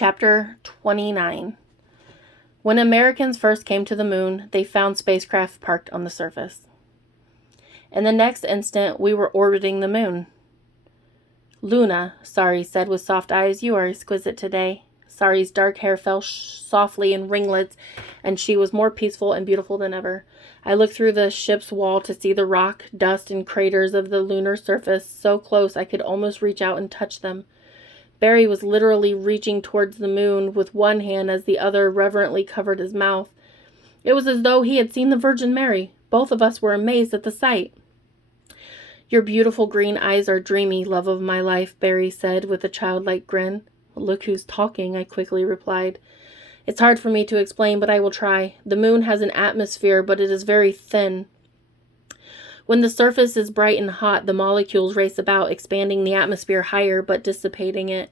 Chapter 29. When Americans first came to the moon, they found spacecraft parked on the surface. In the next instant, we were orbiting the moon. "Luna," Sari said with soft eyes, "you are exquisite today." Sari's dark hair fell softly in ringlets, and she was more peaceful and beautiful than ever. I looked through the ship's wall to see the rock, dust, and craters of the lunar surface so close I could almost reach out and touch them. Barry was literally reaching towards the moon with one hand as the other reverently covered his mouth. It was as though he had seen the Virgin Mary. Both of us were amazed at the sight. "Your beautiful green eyes are dreamy, love of my life," Barry said with a childlike grin. "Look who's talking," I quickly replied. "It's hard for me to explain, but I will try. The moon has an atmosphere, but it is very thin. When the surface is bright and hot, the molecules race about, expanding the atmosphere higher, but dissipating it.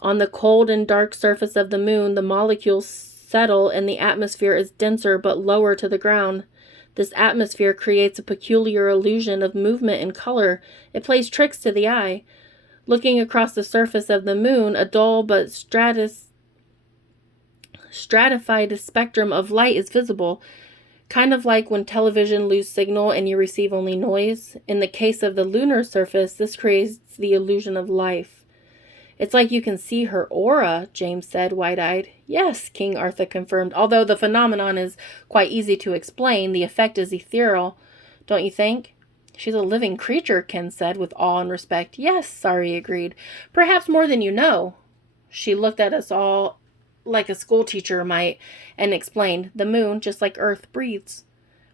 On the cold and dark surface of the moon, the molecules settle and the atmosphere is denser but lower to the ground. This atmosphere creates a peculiar illusion of movement and color. It plays tricks to the eye. Looking across the surface of the moon, a dull but stratified spectrum of light is visible, kind of like when television loses signal and you receive only noise. In the case of the lunar surface, this creates the illusion of life." "It's like you can see her aura," James said, wide-eyed. "Yes," King Arthur confirmed. "Although the phenomenon is quite easy to explain, the effect is ethereal, don't you think?" "She's a living creature," Ken said with awe and respect. "Yes," Sari agreed. "Perhaps more than you know." She looked at us all like a schoolteacher might and explained, "The moon, just like Earth, breathes.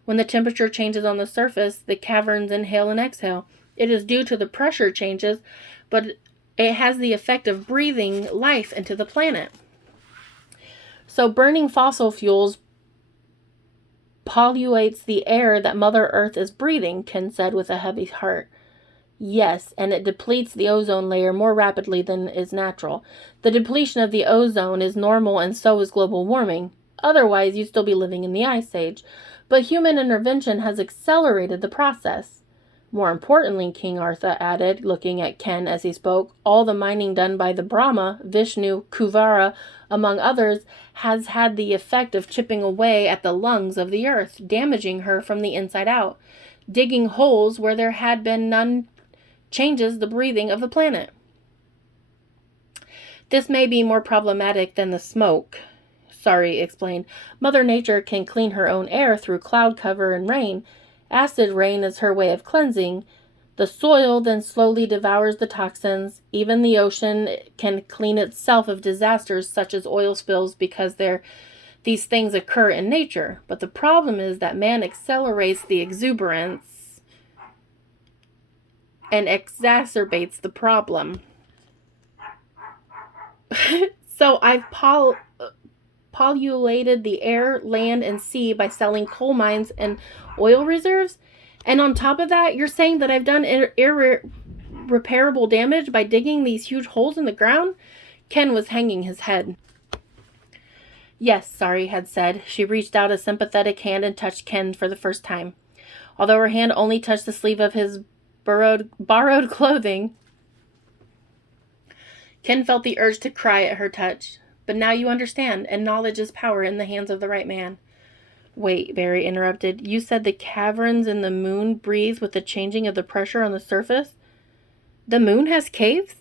When the temperature changes on the surface, the caverns inhale and exhale. It is due to the pressure changes, but it has the effect of breathing life into the planet. So burning fossil fuels pollutes the air that Mother Earth is breathing," Ken said with a heavy heart. "Yes, and it depletes the ozone layer more rapidly than is natural. The depletion of the ozone is normal, and so is global warming. Otherwise, you'd still be living in the Ice Age. But human intervention has accelerated the process. More importantly," King Arthur added, looking at Ken as he spoke, "all the mining done by the Brahma, Vishnu, Kuvara, among others, has had the effect of chipping away at the lungs of the earth, damaging her from the inside out. Digging holes where there had been none changes the breathing of the planet. This may be more problematic than the smoke," Sari explained. "Mother Nature can clean her own air through cloud cover and rain. Acid rain is her way of cleansing. The soil then slowly devours the toxins. Even the ocean can clean itself of disasters such as oil spills because these things occur in nature. But the problem is that man accelerates the exuberance and exacerbates the problem. So I've pollulated the air, land, and sea by selling coal mines and oil reserves. And on top of that, you're saying that I've done irreparable damage by digging these huge holes in the ground?" Ken was hanging his head. "Yes," Sari had said. She reached out a sympathetic hand and touched Ken for the first time. Although her hand only touched the sleeve of his borrowed clothing, Ken felt the urge to cry at her touch. "But now you understand, and knowledge is power in the hands of the right man." "Wait," Barry interrupted. "You said the caverns in the moon breathe with the changing of the pressure on the surface? The moon has caves?"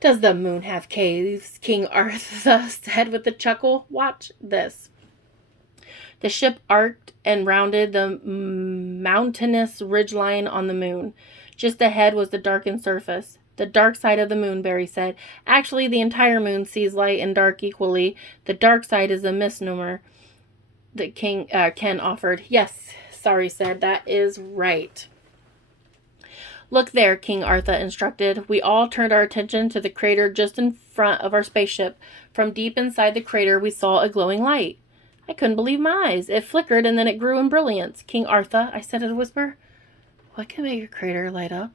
"Does the moon have caves?" King Arthur said with a chuckle. "Watch this." The ship arced and rounded the mountainous ridgeline on the moon. Just ahead was the darkened surface. "The dark side of the moon," Barry said. "Actually, the entire moon sees light and dark equally. The dark side is a misnomer," Ken offered. "Yes," Sari said. "That is right." "Look there," King Arthur instructed. We all turned our attention to the crater just in front of our spaceship. From deep inside the crater, we saw a glowing light. I couldn't believe my eyes. It flickered and then it grew in brilliance. "King Arthur," I said in a whisper, "what can make a crater light up?"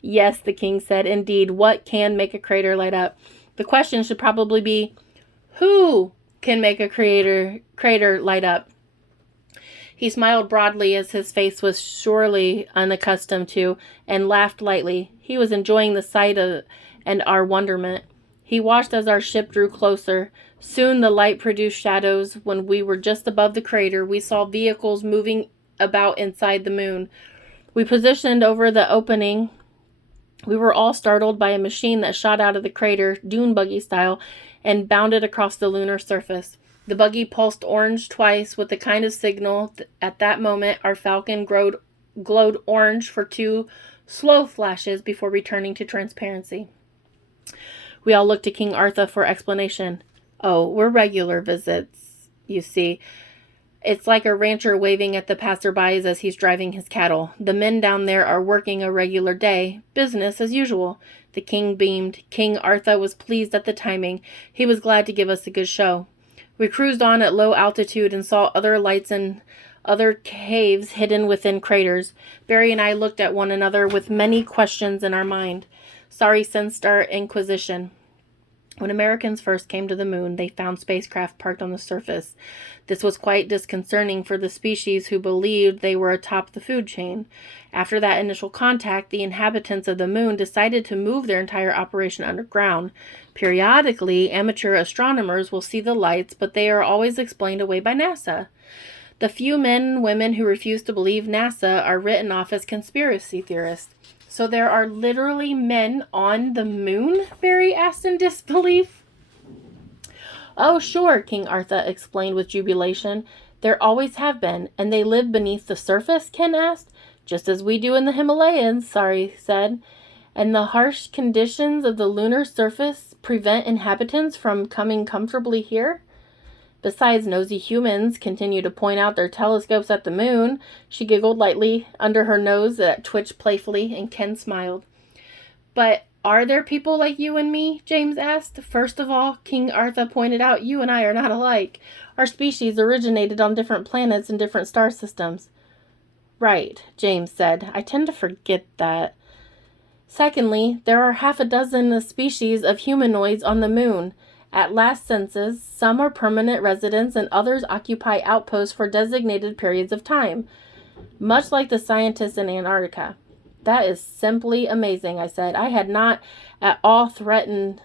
"Yes," the king said. "Indeed, what can make a crater light up? The question should probably be, who can make a crater light up?" He smiled broadly, as his face was surely unaccustomed to, and laughed lightly. He was enjoying the sight of and our wonderment. He watched as our ship drew closer. Soon the light produced shadows. When we were just above the crater, we saw vehicles moving about inside the moon. We positioned over the opening. We were all startled by a machine that shot out of the crater, dune buggy style, and bounded across the lunar surface. The buggy pulsed orange twice with the kind of signal. At that moment, our Falcon glowed orange for 2 slow flashes before returning to transparency. We all looked to King Arthur for explanation. Oh, we're regular visits, you see. It's like a rancher waving at the passerbys as he's driving his cattle. The men down there are working a regular day, business as usual. The king beamed. King Arthur was pleased at the timing. He was glad to give us a good show. We cruised on at low altitude and saw other lights and other caves hidden within craters. Barry and I looked at one another with many questions in our mind. Sorry sensed our inquisition. When Americans first came to the moon, they found spacecraft parked on the surface. This was quite disconcerting for the species who believed they were atop the food chain. After that initial contact, the inhabitants of the moon decided to move their entire operation underground. Periodically, amateur astronomers will see the lights, but they are always explained away by NASA. The few men and women who refuse to believe NASA are written off as conspiracy theorists. So there are literally men on the moon? Barry asked in disbelief. Oh, sure, King Arthur explained with jubilation. There always have been, and they live beneath the surface, Ken asked. Just as we do in the Himalayas, Sari said. And the harsh conditions of the lunar surface prevent inhabitants from coming comfortably here? Besides, nosy humans continue to point out their telescopes at the moon. She giggled lightly under her nose that twitched playfully, and Ken smiled. But are there people like you and me? James asked. First of all, King Arthur pointed out, you and I are not alike. Our species originated on different planets and different star systems. Right, James said. I tend to forget that. Secondly, there are 6 species of humanoids on the moon. At last census, some are permanent residents and others occupy outposts for designated periods of time, much like the scientists in Antarctica. That is simply amazing, I said. I am not at all threatened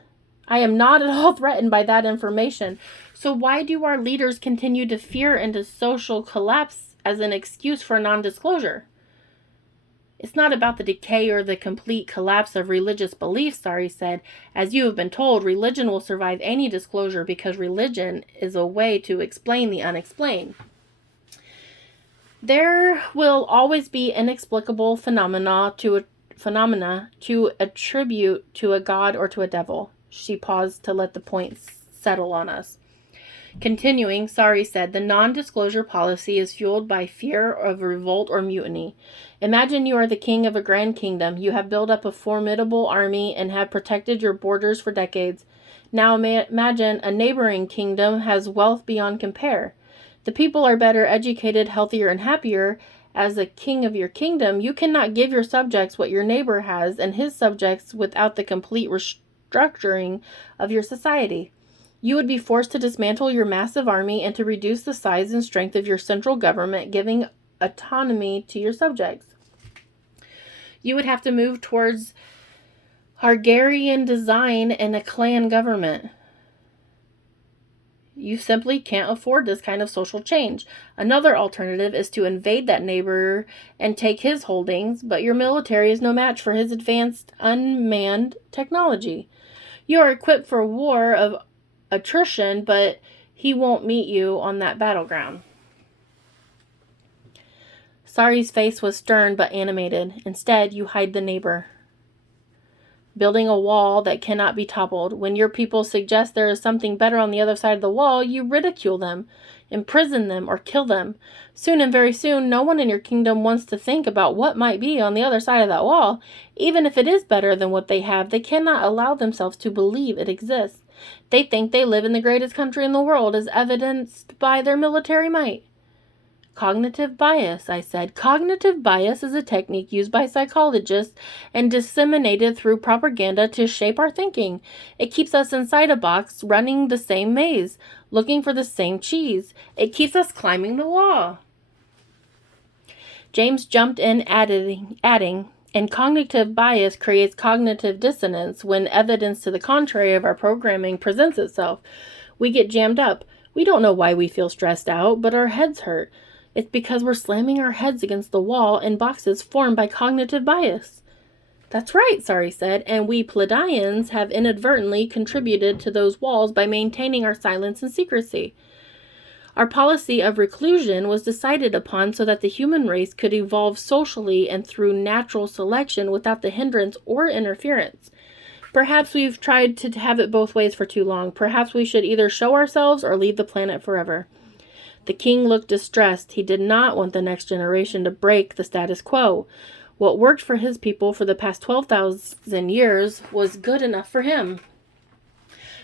by that information. So why do our leaders continue to fear into social collapse as an excuse for non-disclosure? It's not about the decay or the complete collapse of religious beliefs, Sari said. As you have been told, religion will survive any disclosure because religion is a way to explain the unexplained. There will always be inexplicable phenomena to attribute to a god or to a devil. She paused to let the point settle on us. Continuing, Sari said, the non-disclosure policy is fueled by fear of revolt or mutiny. Imagine you are the king of a grand kingdom. You have built up a formidable army and have protected your borders for decades. Now imagine a neighboring kingdom has wealth beyond compare. The people are better educated, healthier, and happier. As a king of your kingdom, you cannot give your subjects what your neighbor has and his subjects without the complete restructuring of your society. You would be forced to dismantle your massive army and to reduce the size and strength of your central government, giving autonomy to your subjects. You would have to move towards Hungarian design and a clan government. You simply can't afford this kind of social change. Another alternative is to invade that neighbor and take his holdings, but your military is no match for his advanced unmanned technology. You are equipped for war of attrition, but he won't meet you on that battleground. Sari's face was stern but animated. Instead, you hide the neighbor, building a wall that cannot be toppled. When your people suggest there is something better on the other side of the wall, you ridicule them, imprison them, or kill them. Soon and very soon, no one in your kingdom wants to think about what might be on the other side of that wall. Even if it is better than what they have, they cannot allow themselves to believe it exists. They think they live in the greatest country in the world, as evidenced by their military might. Cognitive bias, I said. Cognitive bias is a technique used by psychologists and disseminated through propaganda to shape our thinking. It keeps us inside a box, running the same maze, looking for the same cheese. It keeps us climbing the wall. James jumped in, adding, And cognitive bias creates cognitive dissonance when evidence to the contrary of our programming presents itself. We get jammed up. We don't know why we feel stressed out, but our heads hurt. It's because we're slamming our heads against the wall in boxes formed by cognitive bias. That's right, Sari said, and we Pleiadians have inadvertently contributed to those walls by maintaining our silence and secrecy. Our policy of reclusion was decided upon so that the human race could evolve socially and through natural selection without the hindrance or interference. Perhaps we've tried to have it both ways for too long. Perhaps we should either show ourselves or leave the planet forever. The king looked distressed. He did not want the next generation to break the status quo. What worked for his people for the past 12,000 years was good enough for him.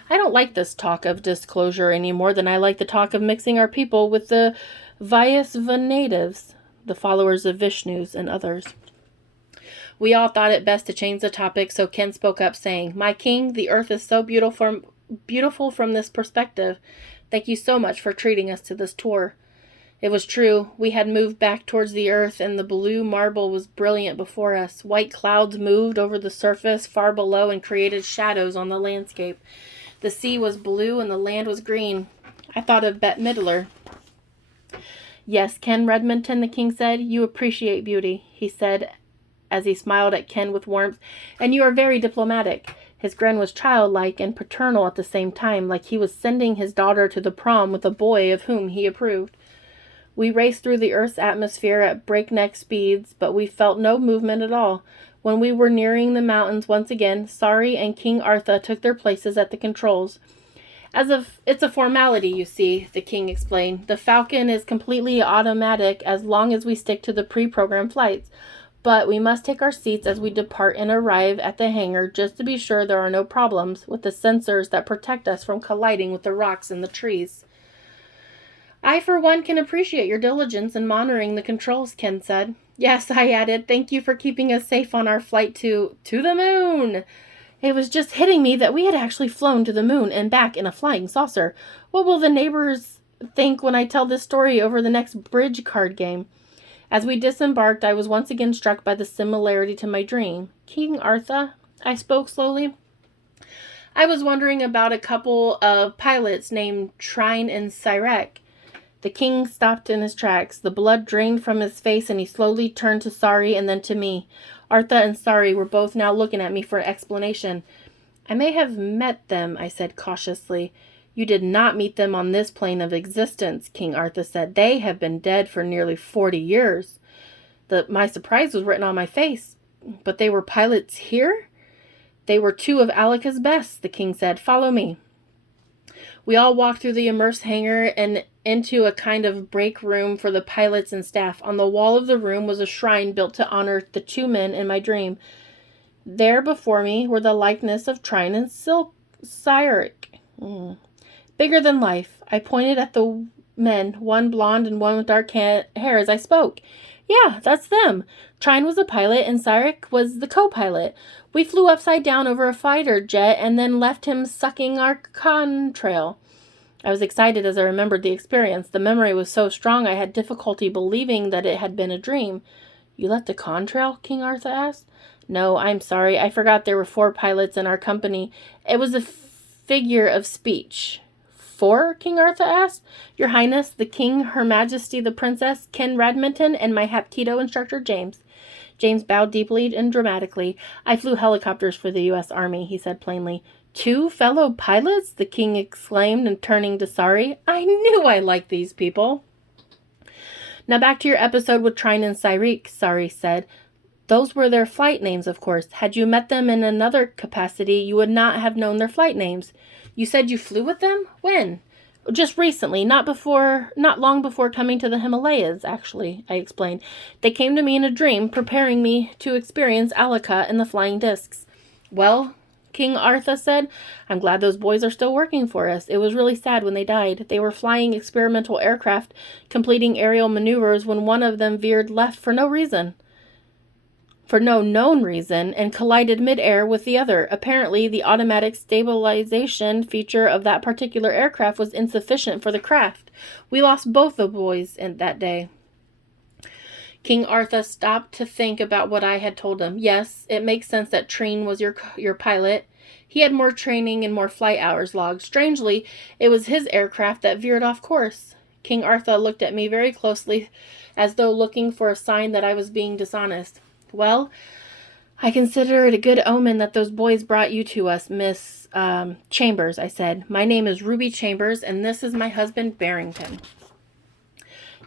I don't like this talk of disclosure any more than I like the talk of mixing our people with the Vaisva natives, the followers of Vishnu's and others. We all thought it best to change the topic, so Ken spoke up, saying, "My king, the earth is so beautiful from this perspective. Thank you so much for treating us to this tour." It was true. We had moved back towards the earth, and the blue marble was brilliant before us. White clouds moved over the surface far below and created shadows on the landscape. The sea was blue and the land was green. I thought of Bette Midler. "Yes, Ken Redmonton," the king said, "you appreciate beauty," he said as he smiled at Ken with warmth, "and you are very diplomatic." His grin was childlike and paternal at the same time, like he was sending his daughter to the prom with a boy of whom he approved. We raced through the Earth's atmosphere at breakneck speeds, but we felt no movement at all. When we were nearing the mountains once again, Sari and King Artha took their places at the controls. "As if it's a formality, you see," the king explained. "The Falcon is completely automatic as long as we stick to the pre-programmed flights. But we must take our seats as we depart and arrive at the hangar just to be sure there are no problems with the sensors that protect us from colliding with the rocks and the trees." "I, for one, can appreciate your diligence in monitoring the controls," Ken said. "Yes," I added, "thank you for keeping us safe on our flight to the moon." It was just hitting me that we had actually flown to the moon and back in a flying saucer. What will the neighbors think when I tell this story over the next bridge card game? As we disembarked, I was once again struck by the similarity to my dream. "King Artha," I spoke slowly, "I was wondering about a couple of pilots named Trine and Cyrek." The king stopped in his tracks. The blood drained from his face, and he slowly turned to Sari and then to me. Artha and Sari were both now looking at me for an explanation. "I may have met them," I said cautiously. "You did not meet them on this plane of existence," King Artha said. "They have been dead for nearly 40 years. My surprise was written on my face. "But they were pilots here?" "They were two of Alika's best," the king said. "Follow me." We all walked through the immersed hangar and into a kind of break room for the pilots and staff. On the wall of the room was a shrine built to honor the two men in my dream. There before me were the likeness of Trine and Cyrek. Bigger than life. I pointed at the men, one blonde and one with dark hair, as I spoke. "Yeah, that's them. Trine was a pilot and Cyrek was the co-pilot. We flew upside down over a fighter jet and then left him sucking our contrail." I was excited as I remembered the experience. The memory was so strong I had difficulty believing that it had been a dream. "You left a contrail?" King Artha asked. "No, I'm sorry. I forgot there were 4 pilots in our company. It was a figure of speech." "4?" King Artha asked. "Your Highness, the King, Her Majesty the Princess, Ken Redmonton, and my Hapkido instructor, James." James bowed deeply and dramatically. "I flew helicopters for the U.S. Army," he said plainly. 2 fellow pilots?" the king exclaimed, and turning to Sari. "I knew I liked these people." "Now back to your episode with Trine and Cyrek," Sari said. "Those were their flight names, of course. Had you met them in another capacity, you would not have known their flight names. You said you flew with them? When?" "Just recently, not long before coming to the Himalayas, actually," I explained. "They came to me in a dream, preparing me to experience Alika and the flying discs." "Well," King Artha said, "I'm glad those boys are still working for us. It was really sad when they died. They were flying experimental aircraft, completing aerial maneuvers when one of them veered left for no known reason, and collided mid-air with the other. Apparently, the automatic stabilization feature of that particular aircraft was insufficient for the craft. We lost both the boys that day." King Arthur stopped to think about what I had told him. Yes, it makes sense that Treen was your pilot. He had more training and more flight hours logged. Strangely, it was his aircraft that veered off course. King Arthur looked at me very closely, as though looking for a sign that I was being dishonest. Well, I consider it a good omen that those boys brought you to us, Miss Chambers, I said. My name is Ruby Chambers, and this is my husband, Barrington.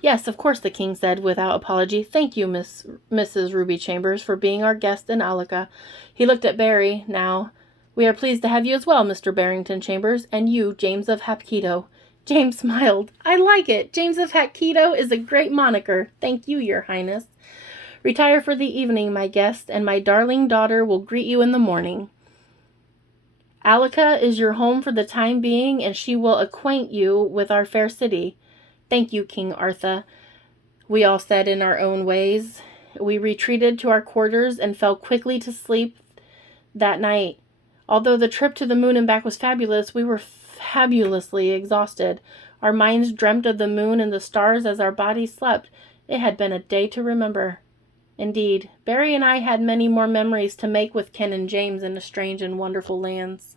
Yes, of course, the king said without apology. Thank you, Mrs. Ruby Chambers, for being our guest in Alaka. He looked at Barry. Now, we are pleased to have you as well, Mr. Barrington Chambers, and you, James of Hapkido. James smiled. I like it. James of Hapkido is a great moniker. Thank you, Your Highness. Retire for the evening, my guest, and my darling daughter will greet you in the morning. Alaka is your home for the time being, and she will acquaint you with our fair city. Thank you, King Arthur, we all said in our own ways. We retreated to our quarters and fell quickly to sleep that night. Although the trip to the moon and back was fabulous, we were fabulously exhausted. Our minds dreamt of the moon and the stars as our bodies slept. It had been a day to remember. Indeed, Barry and I had many more memories to make with Ken and James in the strange and wonderful lands.